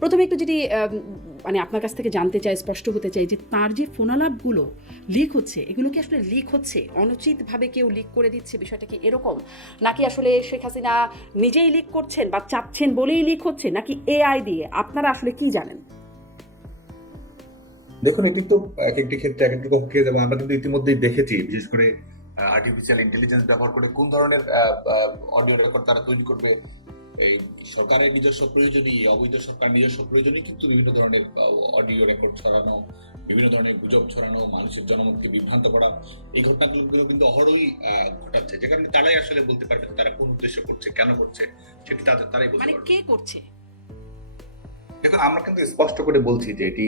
প্রথমে একটু যদি মানে আপনার কাছ থেকে জানতে চাই, স্পষ্ট হতে চাই যে তার যে ফোনালাপগুলো লিক হচ্ছে, এগুলো কি আসলে লিক হচ্ছে? অনুচিতভাবে কেউ লিক করে দিচ্ছে? বিষয়টা কি এরকম? নাকি আসলে শেখ হাসিনা নিজেই লিক করছেন বা চাচ্ছেন বলেই লিক হচ্ছে? নাকি এআই দিয়ে? আপনারা আসলে কি জানেন? দেখুন, এটি তো এক একটি ক্ষেত্রে এক একটি পক্ষে যেমন আমরা কিন্তু ইতিমধ্যেই দেখেছি, বিশেষ করে আর্টিফিশিয়াল ইন্টেলিজেন্স ব্যবহার করে কোন ধরনের অডিও রেকর্ড তারা তৈরি করবে এই সরকারের নিজস্ব প্রয়োজনই অবৈধ সরকার নিজস্ব প্রয়োজনই কিন্তু বিভিন্ন ধরনের অডিও রেকর্ড ছড়ানো বিভিন্ন ধরনের গুজব ছড়ানো মানুষের জনমতকে বিভ্রান্ত করা এই ঘটনাগুলো কিন্তু অহরই ঘটাচ্ছে। যে কারণে তারাই আসলে বলতে পারবে তারা কোন উদ্দেশ্য করছে কেন করছে সেটি তাদের তারাই বলতে মানে পারবে। কে করছে? দেখুন আমরা কিন্তু স্পষ্ট করে বলছি যে এটি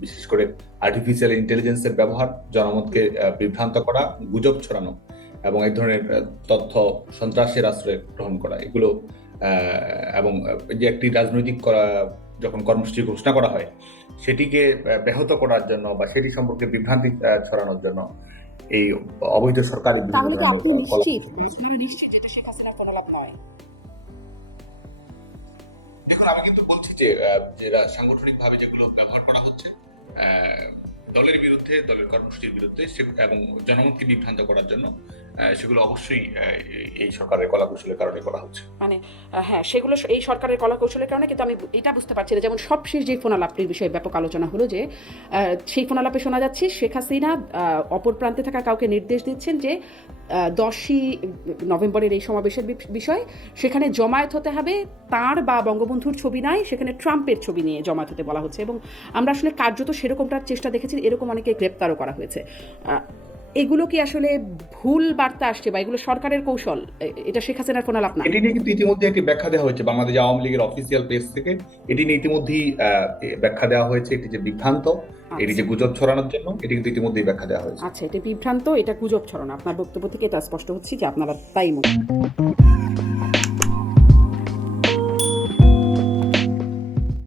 বিশেষ করে আর্টিফিশিয়াল ইন্টেলিজেন্সের ব্যবহার জনমতকে বিভ্রান্ত করা গুজব ছড়ানো এবং এক ধরনের তথ্য সন্ত্রাসের আশ্রয় গ্রহণ করা এগুলো এবং যে একটি রাজনৈতিক করা- যখন কর্মসূচি ঘোষণা করা হয় সেটিকে ব্যাহত করার জন্য বা সেটি সম্পর্কে বিভ্রান্তি ছড়ানোর জন্য এই অবৈধ সরকারি নিশ্চিত? এটা শেখ হাসিনার নয়। দেখুন আমি কিন্তু বলছি যে আহ, যেটা সাংগঠনিক ভাবে যেগুলো ব্যবহার করা হচ্ছে আহ, দলের বিরুদ্ধে দলের কর্মসূচির বিরুদ্ধে এবং জনমতকে বিভ্রান্ত করার জন্য সেগুলো অবশ্যই এই- সরকারের কলাকৌশলের কারণে করা হচ্ছে। মানে হ্যাঁ সেগুলো এই সরকারের কলা কৌশলের কারণে কিন্তু আমি এটা বুঝতে পারছি না। যেমন সবশেষ যে ফোনালাপটির বিষয়ে ব্যাপক আলোচনা হলো যে সেই ফোনালাপে শোনা যাচ্ছে শেখ হাসিনা অপর প্রান্তে থাকা কাউকে নির্দেশ দিচ্ছেন যে দশই নভেম্বরের এই সমাবেশের বিষয় সেখানে জমায়েত হতে হবে। তার বা বঙ্গবন্ধুর ছবি নাই, সেখানে ট্রাম্পের ছবি নিয়ে জমায়েত হতে বলা হচ্ছে এবং আমরা আসলে কার্যত সেরকমটার চেষ্টা দেখেছি, এরকম অনেকে গ্রেপ্তারও করা হয়েছে। এগুলো কি আসলে ভুল বার্তা আসছে বা এগুলো সরকারের কৌশল? এটা শেখ হাসিনার কোনো লাভ না এটি নিয়ে কিন্তু ইতিমধ্যে একটি ব্যাখ্যা দেওয়া হয়েছে বাংলাদেশ আওয়ামী লীগের অফিসিয়াল পেজ থেকে। এটি নিয়ে ইতিমধ্যেই ব্যাখ্যা দেওয়া হয়েছে। এটি যে বিভ্রান্ত এটি যে গুজব ছড়ানোর জন্য এটি কিন্তু ইতিমধ্যেই ব্যাখ্যা দেওয়া হয়েছে। আচ্ছা এটা বিভ্রান্ত এটা গুজব ছড়ানো। আপনার বক্তব্য থেকে এটা স্পষ্ট হচ্ছে যে আপনারা তাই মনে।